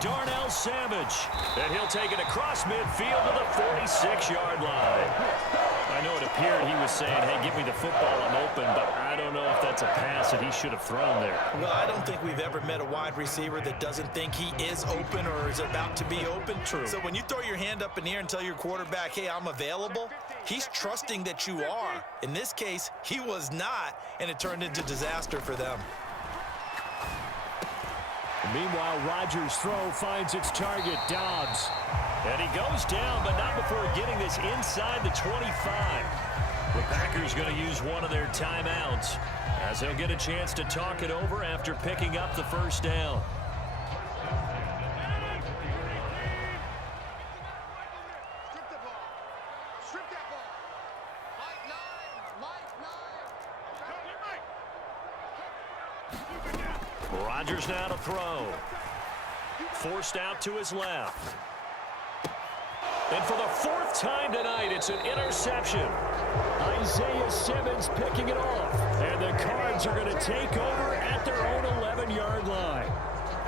Darnell Savage. And he'll take it across midfield to the 46-yard line. I know it appeared he was saying, hey, give me the football, I'm open, but I don't know if that's a pass that he should have thrown there. Well, I don't think we've ever met a wide receiver that doesn't think he is open or is about to be open. True. So when you throw your hand up in the air and tell your quarterback, hey, I'm available, he's trusting that you are. In this case, he was not, and it turned into disaster for them. Meanwhile, Rodgers' throw finds its target, Dobbs. And he goes down, but not before getting this inside the 25. The Packers going to use one of their timeouts as they'll get a chance to talk it over after picking up the first down. Rodgers now to throw. Forced out to his left. And for the fourth time tonight, it's an interception. Isaiah Simmons picking it off. And the Cards are going to take over at their own 11-yard line.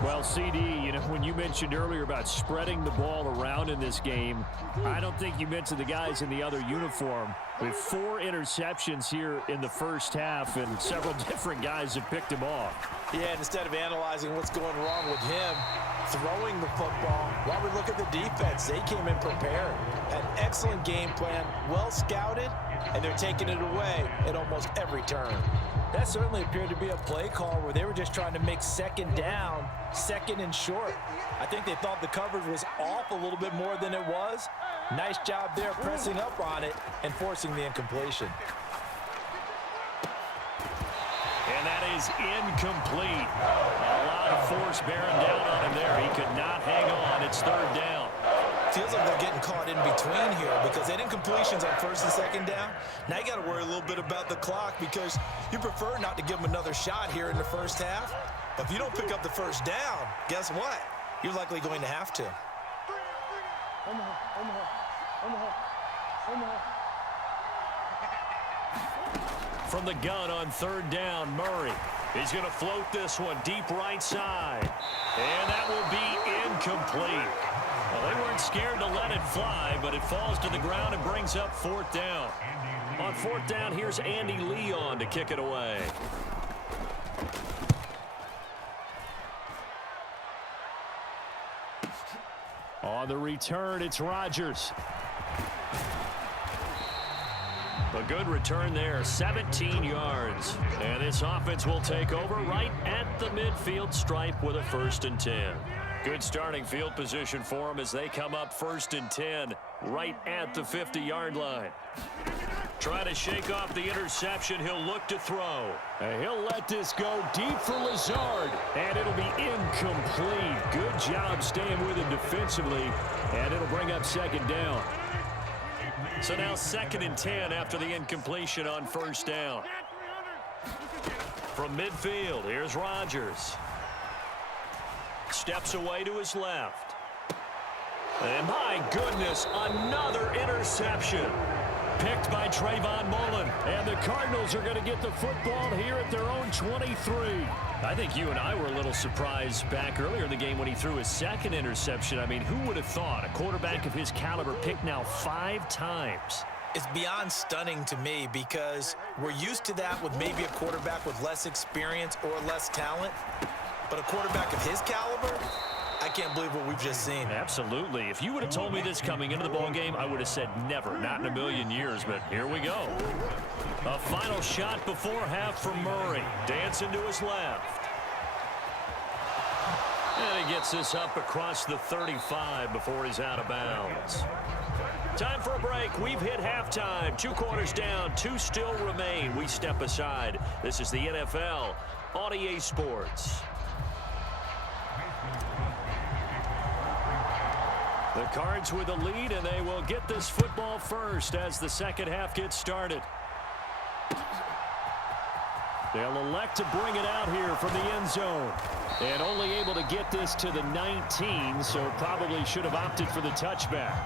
Well, CD, you know, when you mentioned earlier about spreading the ball around in this game, I don't think you mentioned the guys in the other uniform. With 4 interceptions here in the first half, and several different guys have picked him off. Yeah, and instead of analyzing what's going wrong with him, throwing the football, while we look at the defense, they came in prepared. An excellent game plan, well scouted, and they're taking it away at almost every turn. That certainly appeared to be a play call where they were just trying to make second down, second and short. I think they thought the coverage was off a little bit more than it was. Nice job there pressing up on it and forcing the incompletion. And that is incomplete. A lot of force bearing down on him there. He could not hang on. It's third down. Feels like they're getting caught in between here because they had incompletions on first and second down. Now you got to worry a little bit about the clock because you prefer not to give them another shot here in the first half. But if you don't pick up the first down, guess what? You're likely going to have to. From the gun on third down, Murray. He's going to float this one deep right side. And that will be incomplete. Well, they weren't scared to let it fly, but it falls to the ground and brings up fourth down. On fourth down, here's Andy Leon to kick it away. On the return, it's Rodgers. A good return there, 17 yards. And this offense will take over right at the midfield stripe with a 1st and 10. Good starting field position for them as they come up 1st and 10 right at the 50-yard line. Try to shake off the interception. He'll look to throw. And he'll let this go deep for Lazard. And it'll be incomplete. Good job staying with him defensively. And it'll bring up second down. So now 2nd and 10 after the incompletion on first down. From midfield, here's Rodgers. Steps away to his left. And my goodness, another interception. Picked by Trayvon Mullen. And the Cardinals are going to get the football here at their own 23. I think you and I were a little surprised back earlier in the game when he threw his 2nd interception. I mean, who would have thought a quarterback of his caliber picked now 5 times? It's beyond stunning to me because we're used to that with maybe a quarterback with less experience or less talent. But a quarterback of his caliber, I can't believe what we've just seen. Absolutely. If you would have told me this coming into the ballgame, I would have said never, not in a million years, but here we go. A final shot before half from Murray. Dancing to his left. And he gets this up across the 35 before he's out of bounds. Time for a break. We've hit halftime. 2 quarters down, 2 still remain. We step aside. This is the NFL on EA Sports. The Cards with the lead, and they will get this football first as the second half gets started. They'll elect to bring it out here from the end zone. And only able to get this to the 19, so probably should have opted for the touchback.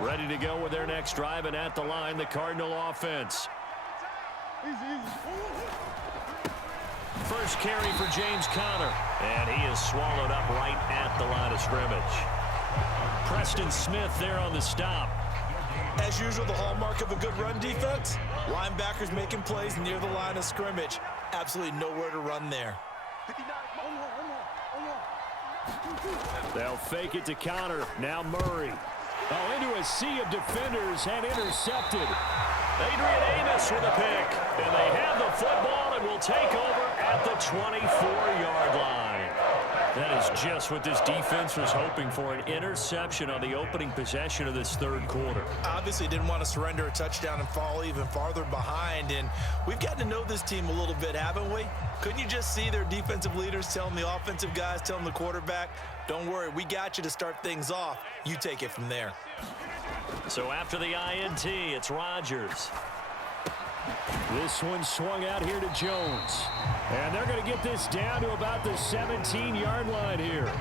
Ready to go with their next drive, and at the line, the Cardinal offense. First carry for James Conner, and he is swallowed up right at the line of scrimmage. Preston Smith there on the stop. As usual, the hallmark of a good run defense, linebackers making plays near the line of scrimmage. Absolutely nowhere to run there. They'll fake it to Conner. Now Murray. Oh, into a sea of defenders and intercepted. Adrian Amos with a pick. And they have the football and will take over at the 24-yard line. That is just what this defense was hoping for, an interception on the opening possession of this third quarter. Obviously didn't want to surrender a touchdown and fall even farther behind, and we've gotten to know this team a little bit, haven't we? Couldn't you just see their defensive leaders telling the offensive guys, telling the quarterback, don't worry, we got you to start things off. You take it from there. So after the INT, it's Rodgers. This one swung out here to Jones. And they're going to get this down to about the 17-yard line here.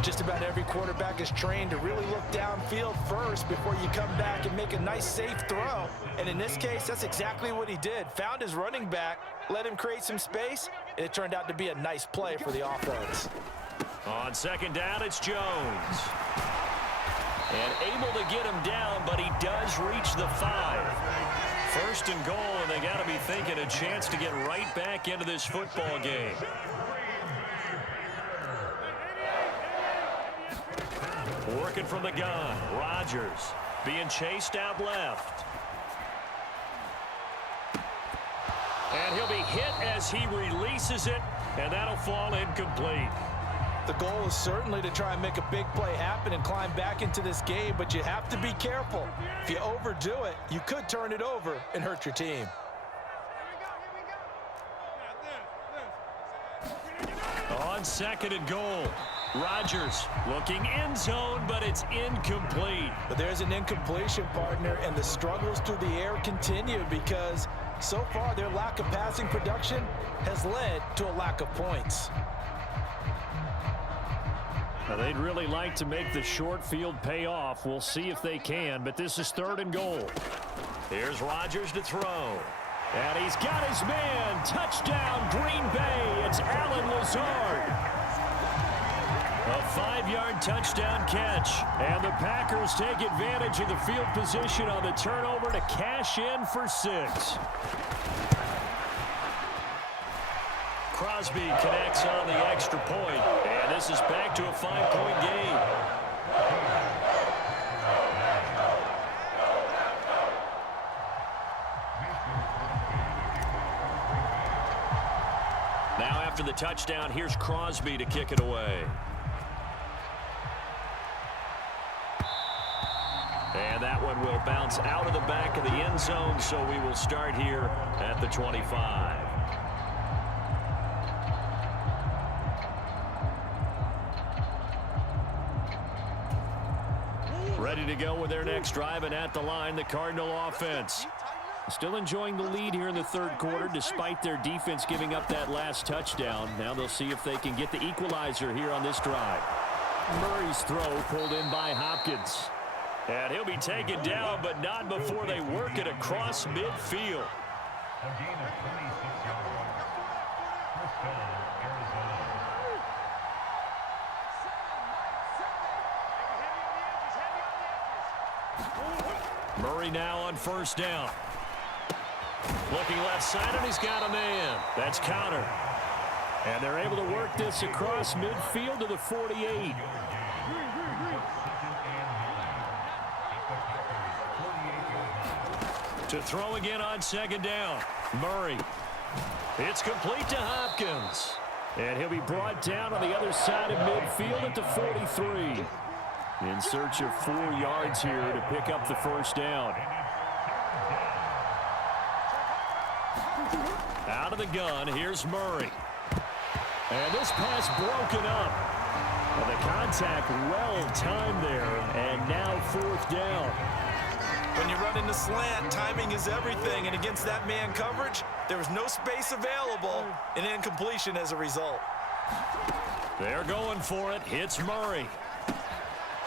Just about every quarterback is trained to really look downfield first before you come back and make a nice, safe throw. And in this case, that's exactly what he did. Found his running back, let him create some space, and it turned out to be a nice play for the offense. On second down, it's Jones. And able to get him down, but he does reach the 5. First and goal, and they got to be thinking a chance to get right back into this football game. Working from the gun, Rodgers being chased out left. And he'll be hit as he releases it, and that'll fall incomplete. The goal is certainly to try and make a big play happen and climb back into this game, but you have to be careful. If you overdo it, you could turn it over and hurt your team. On second and goal, Rodgers looking end zone, but it's incomplete. But there's an incompletion, partner, and the struggles through the air continue because so far their lack of passing production has led to a lack of points. Now, they'd really like to make the short field pay off. We'll see if they can, but this is third and goal. Here's Rodgers to throw. And he's got his man. Touchdown, Green Bay. It's Allen Lazard. A 5-yard touchdown catch. And the Packers take advantage of the field position on the turnover to cash in for 6. Crosby connects on the extra point, and this is back to a 5-point game. Now after the touchdown, here's Crosby to kick it away. And that one will bounce out of the back of the end zone, so we will start here at the 25. Ready to go with their next drive, and at the line, the Cardinal offense. Still enjoying the lead here in the third quarter, despite their defense giving up that last touchdown. Now they'll see if they can get the equalizer here on this drive. Murray's throw pulled in by Hopkins. And he'll be taken down, but not before they work it across midfield. Murray now on first down. Looking left side, and he's got a man. That's Conner. And they're able to work this across midfield to the 48. To throw again on second down. Murray. It's complete to Hopkins. And he'll be brought down on the other side of midfield at the 43. In search of 4 yards here to pick up the first down. Out of the gun, here's Murray. And this pass broken up. And the contact well timed there, and now 4th down. When you run into slant, timing is everything, and against that man coverage, there was no space available, and incompletion as a result. They're going for it. Hits Murray.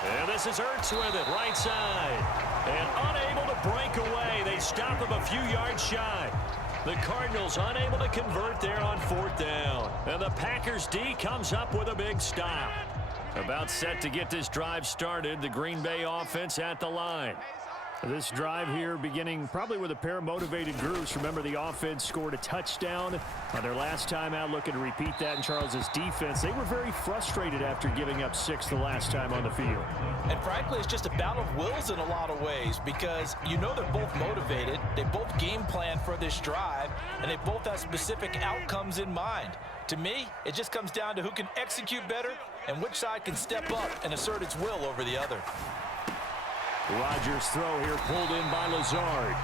And this is Ertz with it, right side. And unable to break away. They stop him a few yards shy. The Cardinals unable to convert there on 4th down. And the Packers D comes up with a big stop. About set to get this drive started. The Green Bay offense at the line. This drive here beginning probably with a pair of motivated groups. Remember, the offense scored a touchdown on their last time out, looking to repeat that in Charles's defense. They were very frustrated after giving up 6 the last time on the field. And frankly, it's just a battle of wills in a lot of ways because you know they're both motivated. They both game plan for this drive, and they both have specific outcomes in mind. To me, it just comes down to who can execute better and which side can step up and assert its will over the other. Rodgers' throw here pulled in by Lazard.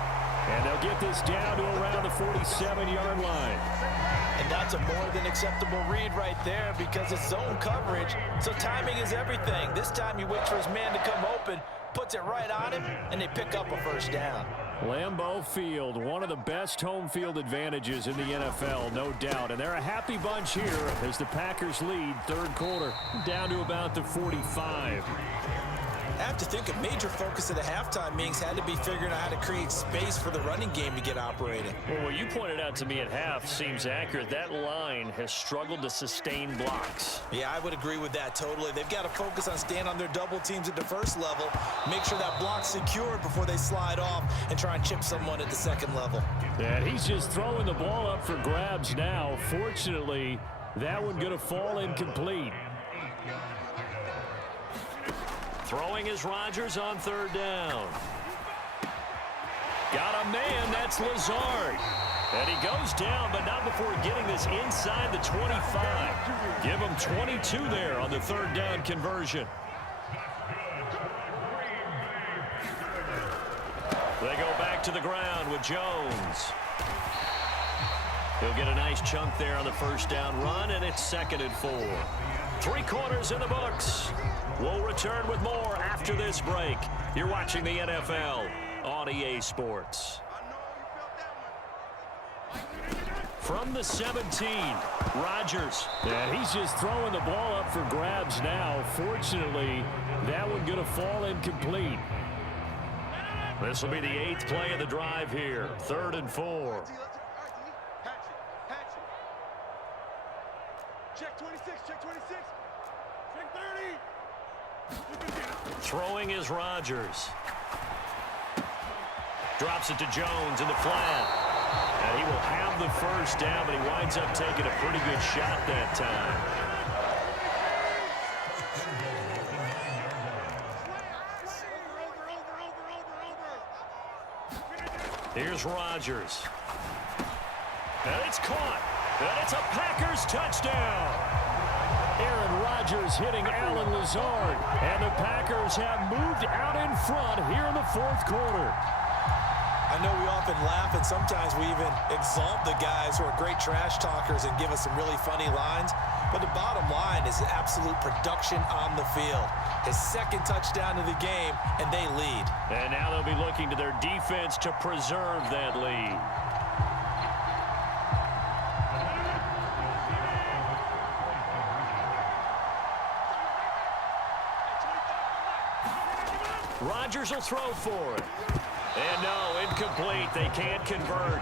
And they'll get this down to around the 47-yard line. And that's a more than acceptable read right there because it's zone coverage, so timing is everything. This time he waits for his man to come open, puts it right on him, and they pick up a first down. Lambeau Field, one of the best home field advantages in the NFL, no doubt. And they're a happy bunch here as the Packers lead 3rd quarter down to about the 45. I have to think a major focus of the halftime meetings had to be figuring out how to create space for the running game to get operating. Well, what you pointed out to me at half seems accurate. That line has struggled to sustain blocks. Yeah, I would agree with that totally. They've got to focus on staying on their double teams at the first level, make sure that block's secured before they slide off and try and chip someone at the second level. And he's just throwing the ball up for grabs now. Fortunately, that one going to fall incomplete. Throwing is Rodgers on 3rd down. Got a man, that's Lazard. And he goes down, but not before getting this inside the 25. Give him 22 there on the 3rd down conversion. They go back to the ground with Jones. He'll get a nice chunk there on the 1st down run, and it's 2nd and 4. 3 quarters in the books. We'll return with more after this break. You're watching the NFL on EA Sports. From the 17, Rodgers. And he's just throwing the ball up for grabs now. Fortunately, that one going to fall incomplete. This will be the 8th play of the drive here. 3rd and 4. Check 26, check 26, check 30. Throwing is Rodgers. Drops it to Jones in the flat. And he will have the 1st down, but he winds up taking a pretty good shot that time. Here's Rodgers. And it's caught. And it's a Packers touchdown. Aaron Rodgers hitting Alan Lazard. And the Packers have moved out in front here in the 4th quarter. I know we often laugh, and sometimes we even exalt the guys who are great trash talkers and give us some really funny lines. But the bottom line is absolute production on the field. His 2nd touchdown of the game, and they lead. And now they'll be looking to their defense to preserve that lead. Rodgers will throw for it. And no, incomplete. They can't convert.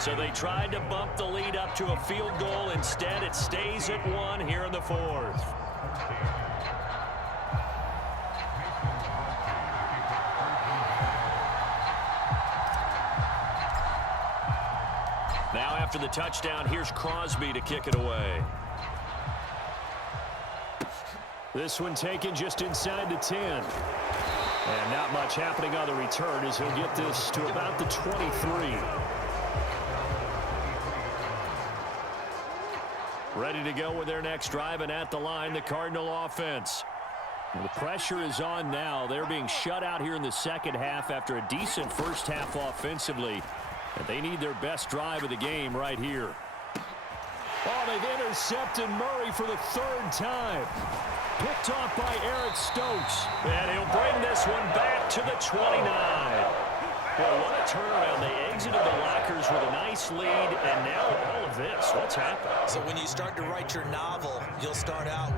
So they tried to bump the lead up to a field goal. Instead, it stays at 1 here in the 4th. Now after the touchdown, here's Crosby to kick it away. This one taken just inside the 10. And not much happening on the return as he'll get this to about the 23. Ready to go with their next drive, and at the line, the Cardinal offense. The pressure is on now. They're being shut out here in the 2nd half after a decent 1st half offensively. And they need their best drive of the game right here. Oh, they've intercepted Murray for the 3rd time. Picked off by Eric Stokes. And he'll bring this one back to the 29. Well, what a turnaround. They exited the lockers with a nice lead, and now all of this. What's happened? So when you start to write your novel, you'll start out